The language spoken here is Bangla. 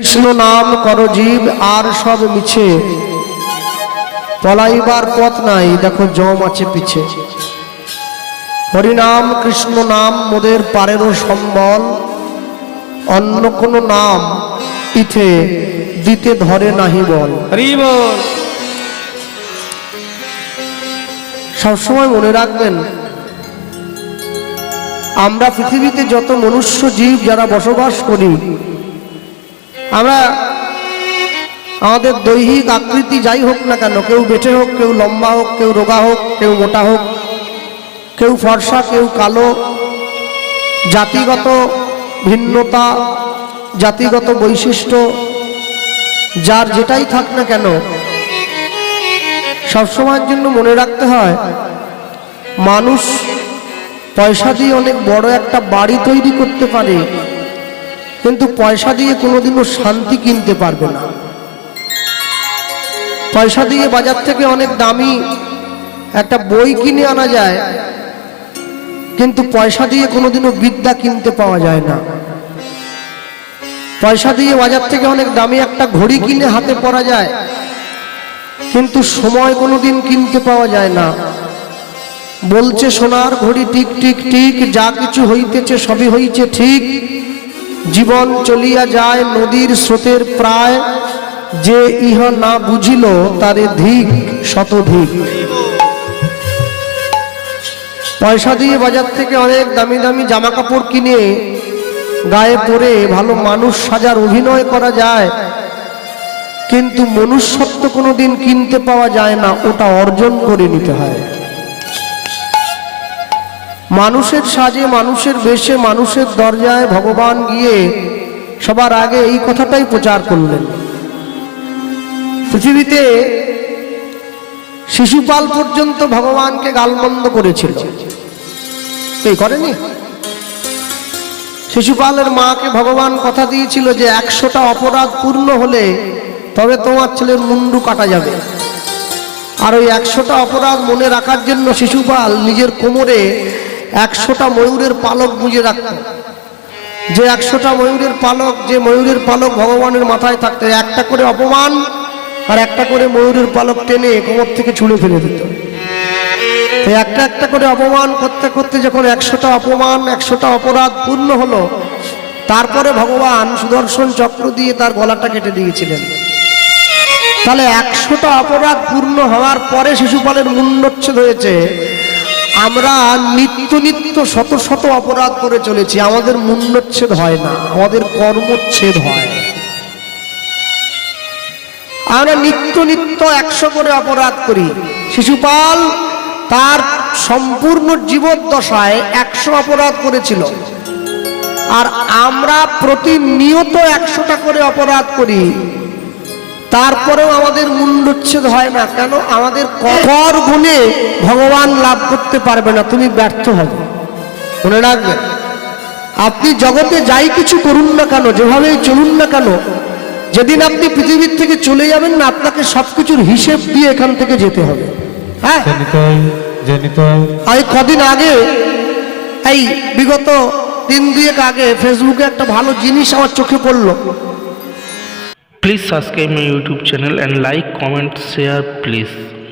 কৃষ্ণ নাম কর জীব আর সব মিছে, পলাইবার পথ নাই দেখো জম আছে পিছে। হরিনাম কৃষ্ণ নাম মোদের পারেরও সম্বল, অন্য কোন নাম ইথে দিতে ধরে নাহি বল। সবসময় মনে রাখবেন, আমরা পৃথিবীতে যত মনুষ্য জীব যারা বসবাস করি, আমরা আমাদের দৈহিক আকৃতি যাই হোক না কেন, কেউ বেটে হোক, কেউ লম্বা হোক, কেউ রোগা হোক, কেউ মোটা হোক, কেউ ফর্সা, কেউ কালো, জাতিগত ভিন্নতা, জাতিগত বৈশিষ্ট্য যার যেটাই থাক না কেন, সবসময়ের জন্য মনে রাখতে হয়, মানুষ পয়সা দিয়ে অনেক বড় একটা বাড়ি তৈরি করতে পারে, কিন্তু পয়সা দিয়ে কোনোদিনও শান্তি কিনতে পারবে না। পয়সা দিয়ে বাজার থেকে অনেক দামি একটা বই কিনে আনা যায়, কিন্তু পয়সা দিয়ে কোনোদিনও বিদ্যা কিনতে পাওয়া যায় না। পয়সা দিয়ে বাজার থেকে অনেক দামি একটা ঘড়ি কিনে হাতে পরা যায়, কিন্তু সময় কোনোদিন কিনতে পাওয়া যায় না। বলছে সোনার ঘড়ি টিক টিক টিক, যা কিছু হইতেছে সবই হইছে ঠিক, জীবন চলিয়া যায় নদীর স্রোতের প্রায়, যে ইহা না বুঝিল তারে ধিক শতধিক। পয়সা দিয়ে বাজার থেকে অনেক দামি দামি জামা কাপড় কিনে গায়ে পরে ভালো মানুষ সাজার অভিনয় করা যায়, কিন্তু মনুষ্যত্ব কোনোদিন কিনতে পাওয়া যায় না, ওটা অর্জন করে নিতে হয়। মানুষের সাজে, মানুষের বেশে, মানুষের দরজায় ভগবান গিয়ে সবার আগে এই কথাটাই প্রচার করলেন। পৃথিবীতে শিশুপাল পর্যন্ত ভগবানকে গালমন্দ করেছিল, এই করেনি? শিশুপালের মাকে ভগবান কথা দিয়েছিল যে 100টা অপরাধ পূর্ণ হলে তবে তোমার ছেলের মুন্ডু কাটা যাবে। আর ওই 100টা অপরাধ মনে রাখার জন্য শিশুপাল নিজের কোমরে 100টা ময়ূরের পালক গুঁজে রাখত। যে 100টা ময়ূরের পালক, যে ময়ূরের পালক ভগবানের মাথায় থাকতো, একটা করে অপমান আর একটা করে ময়ূরের পালক টেনে কোমর থেকে ছুঁড়ে ফেলে দিত। একটা একটা করে অপমান করতে করতে যখন 100টা অপমান, 100টা অপরাধ পূর্ণ হলো, তারপরে ভগবান সুদর্শন চক্র দিয়ে তার গলাটা কেটে দিয়েছিলেন। তাহলে 100টা অপরাধ পূর্ণ হওয়ার পরে শিশুপালের মুন্ডচ্ছেদ হয়েছে। আমরা নিত্য নিত্য শত শত অপরাধ করে চলেছি, আমাদের মুন্ডচ্ছেদ হয় না, আমাদের কর্মচ্ছেদ হয়। আমরা নিত্য নিত্য 100 করে অপরাধ করি। শিশুপাল তার সম্পূর্ণ জীবদ্দশায় 100 অপরাধ করেছিল, আর আমরা প্রতিনিয়ত 100টা করে অপরাধ করি, তারপরেও আমাদের মুন্ডচ্ছেদ হয় না। কেন? আমাদের কর গুণে ভগবান লাভ করতে পারবে না, তুমি ব্যর্থ হবে। মনে রাখবেন, আপনি জগতে যাই কিছু করুন না কেন, যেভাবেই চলুন না কেন, যেদিন আপনি পৃথিবীর থেকে চলে যাবেন না, আপনাকে সবকিছুর হিসেব দিয়ে এখান থেকে যেতে হবে। হ্যাঁ, আমি কদিন আগে, এই বিগত দিন দুয়েক আগে ফেসবুকে একটা ভালো জিনিস আমার চোখে পড়লো। Please subscribe my YouTube channel and like, comment, share please.